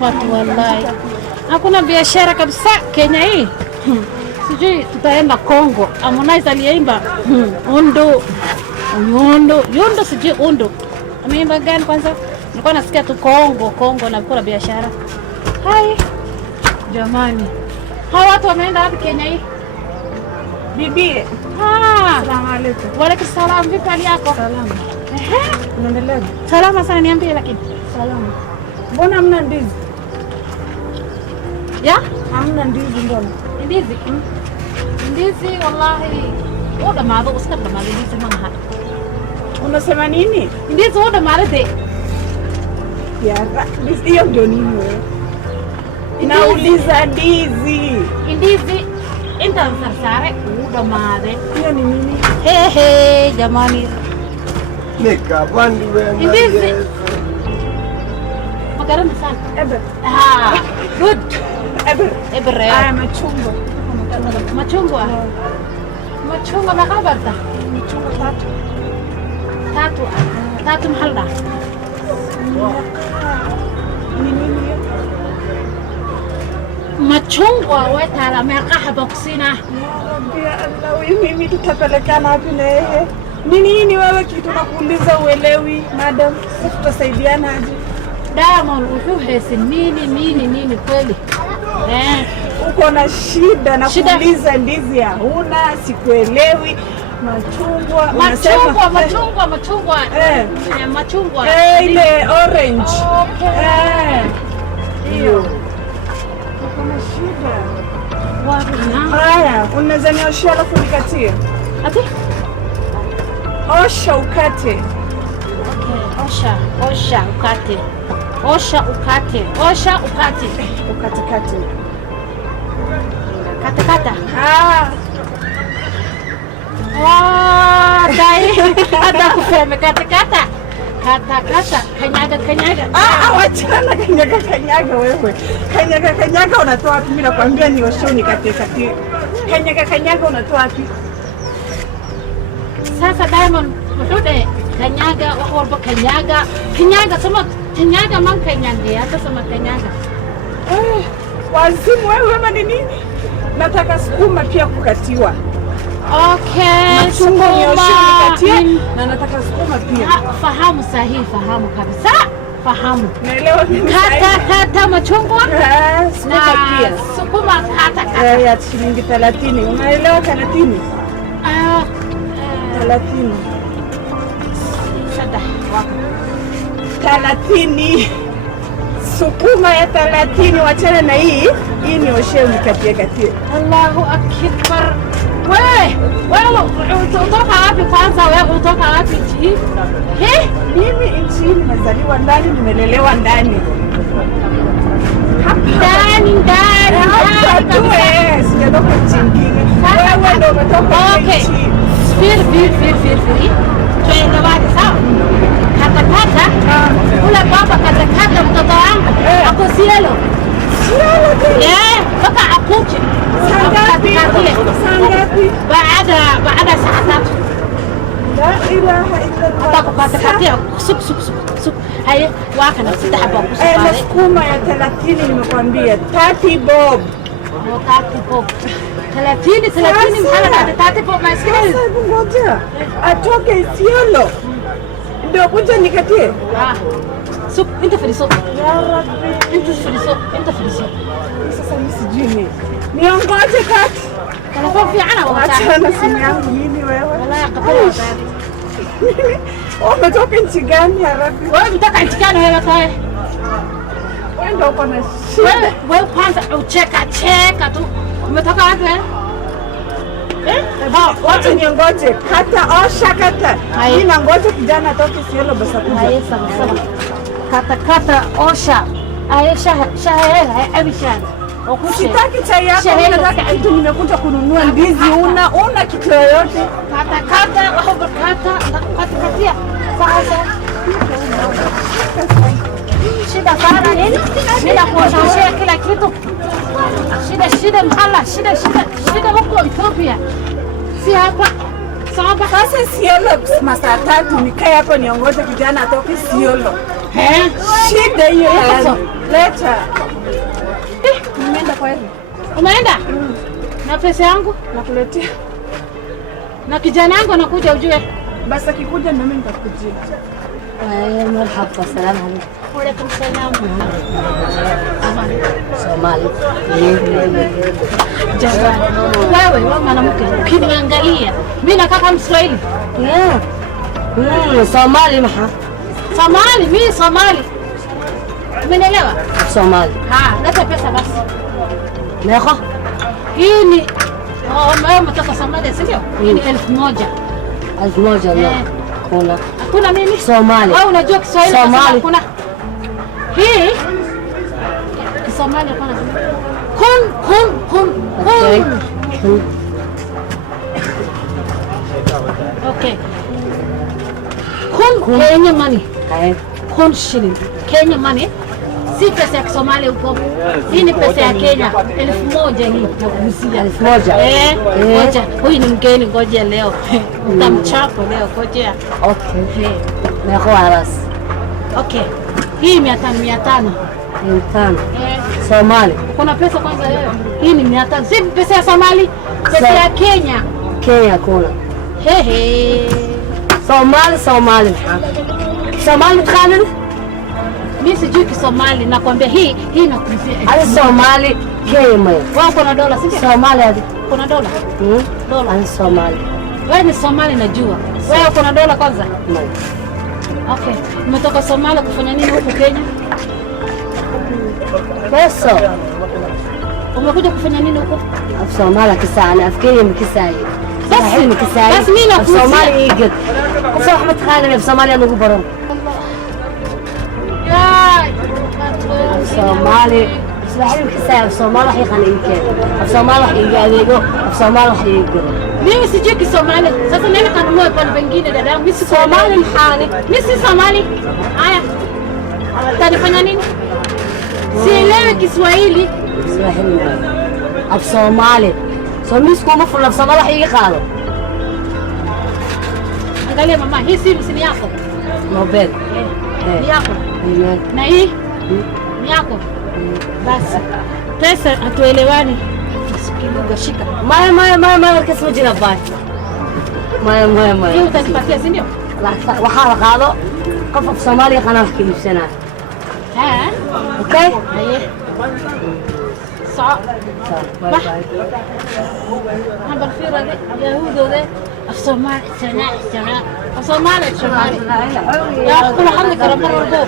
Watu wallahi, hakuna biashara kabisa Kenya hii. Sijui tutaenda Kongo. Harmonize aliyeimba undo yundo, sijui undo ameimba gani kwanza? Nilikuwa nasikia tu Kongo na kuna biashara. Hai jamani, hawa watu wameenda wapi Kenya hii? Bibi, Asalamu alaykum. Wa alaykum salaam. Vipi hali yako? Salama. Unaendelea? Salama sana. Niambie lakini. Salama. Mbona hamna ndizi? Ya? Hamna ndizi mbona? Ndizi? Ndizi wallahi. Oda maadho usikata maadho ndizi mwana hata. Unasema nini? Ndizi oda maadho. Ya, ndizi hiyo ndio nini wewe? Nauliza ndizi. Ndizi inta sarsare oda maadho. Hiyo ni nini? He jamani. Nika bandu wewe. Ndizi. Magaran sana. Ebe. Good. Ebe. Aya, machungwa. Machungwa makabarta. Machungwa tatu mahalla. Ni nini hiyo? Machungwa wetala mekaha boksina. Ya Rabbi ya Allah, huyu mimi tutapelekana wapi na yeye? Nini wewe kitu nakuuliza uelewi, madam? Sisi tutasaidiana aje? Diamond uhuhesi nini kweli? Uko na shida na kuuliza ndizi hauna, sikuelewi. Machungwa. Machungwa. Ile orange. Okay. Hiyo. Uko na shida. Wapi? Haya, unaweza nioshia alafu nikatie? Ati? Osha ukate. Okay, osha ukate. Ukatekate. Kata. Dai. Ada kufeme kata. Kanyaga. Wachana kanyaga wewe. Kanyaga unatoa wapi? Mimi nakwambia nioshe nikate. Kanyaga unatoa wapi? Sasa Diamond mtoto kanyaga wako kanyaga sama kanyaga man kanyaga hata sama kanyaga. Wazimu wewe ama ni nini? Nataka sukuma pia kukatiwa. Okay. Machungwa nioshe nikatie na nataka sukuma pia. Fahamu sahihi, fahamu kabisa. Fahamu. Naelewa mimi. Kata machungwa. Sukuma pia. Sukuma kata. Ya shilingi 30. Unaelewa 30? 30. Sada wako. 30. Sukuma ya 30, wachana na hii nioshe nikatie. Allahu akbar. Wewe utoka wapi kwanza? Wewe utoka wapi nchi? Mimi nchi nimezaliwa ndani, nimelelewa ndani. Ndani. Sijatoka nchi nyingine. Wewe ndio umetoka nchi. Firi. Tuelewane sawa? Kata. Ule baba kata mtoto wangu. Ako sielo. Mpaka akuje. Sangapi? Baada saa 3. La ilaha illallah. Atakupata sup. Haye waka na sita hapa kusafari. Sukuma ya 30 nimekwambia 30 bob. 30 bob. 30 mhala 30 bob maskini. Sasa ngoja. Atoke Isiolo. Ndio kuja nikatie. Sup, inta fi sup. Ya Rabbi. Inta fi sup. Sasa mimi sijui niongoje kati. Kana fi ana wa Achana simu yangu mimi wewe. Wala yakapata. Umetoka nchi gani ya Rabbi? Wewe mtaka nchi gani wewe kae? Wewe ndio uko na shida. Wewe kwanza ucheka tu. Umetoka wapi wewe? Wacha niongoje. Osha kata. Mimi nangoja kijana atoke Isiolo basi akuja. Haye sawa. Kata osha. Aisha Aisha. Sitaki chai yako, nataka kitu. Nimekuja kununua ndizi. Una kitu yoyote? Kata katia. Sasa shida sana nini? Shida kuosha kila kitu. Shida mhala, shida huko Ethiopia. Si hapa. Saba. Sasa Isiolo masaa 3 nikae hapo niongoze kijana atoke Isiolo. Shida hiyo yani. Leta. Nimeenda kwa hivi. Umeenda? Na pesa yangu nakuletea. Na kijana yangu anakuja ujue. Basi akikuja na mimi nitakujia. مرحبا السلام عليكم. وعليكم السلام. Somali. Wewe mwanamke ukiniangalia mimi nakaa kama Mswahili. Somali maha. Somali, mimi Somali. Umeelewa? Somali. Leta pesa basi. Nako? Hii ni wewe umetoka Somalia si ndio? Hii ni 1000. 1000 na kuna. Hakuna mimi? Somali. Wewe unajua Kiswahili Somali. Kuna. Hii Kisomali hapana. Kun. Okay. Kun Kenya money. Kun shilling. Kenya money. Si pesa ya Kisomali huko. Hii ni pesa ya Kenya. 1000 hii nakuhusia. 1000. Ngoja. Huyu ni mgeni ngoja leo. Utamchapo leo ngoja. Okay. Nako halas. Okay. Hii 500. 500. Somali. Kuna pesa kwanza wewe. Hii ni 500. Si pesa ya Somali, pesa ya Kenya. Kenya kuna. Somali. Somali kamili? Mimi sijui Kisomali nakwambia hii nakuuzia. Hadi Somali Kenya. Wewe kuna dola si? Somali hadi. Kuna dola? Dola. Hadi Somali. Wewe ni Somali najua. Wewe kuna dola kwanza? Okay. Umetoka Somalia kufanya nini huko Kenya? Pesa. Umekuja kufanya nini huko? Somalia kisani, afikiri mkisai. Basi mimi nakuuzia. Somalia يقد. صح متخانه في Somalia nagu baro. Somali. Isbaxi mkisai Somalia waxay qaniinteen. Somalia waxay adeego, Somalia waxay yigro. Mimi sijui Kisomali. Sasa nani kanunua pale pengine dada? Mimi si Somali mhani. Mimi si Somali. Haya. Tanifanya nini? Sielewi Kiswahili. Swahili. Somali. Somis kuma full Somali waxay qaado. Angalia mama, hii simu yako. Mobile. Ni yako. Na hii? Ni yako. Basi. Pesa atuelewani. Kidogo shika. Maya kasma jira baay. Maya. Hii utanipatia si ndio? Waxaa la qaado qof Soomaali qana wax kiibsanaa. Okay? Haye. Bye. Hamba fiira yahuudooda af Soomaali sana. Af Soomaali. Ya kula hadli kara mar walbo.